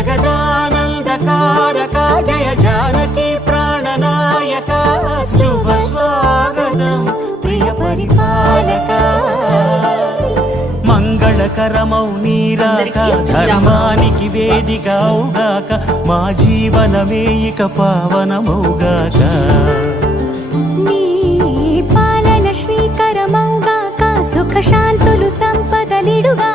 జగదానందకారక జయ జానకి ప్రాణనాయక శుభ స్వాగతం ప్రియ పరిపాలక మంగళకరమౌ నీరాక ధర్మానికి వేదికవుగాక మా జీవనమే ఇక పావనమౌగాక నీ పాలన శ్రీకరమౌగాక సుఖ శాంతులు సంపదలిడుగా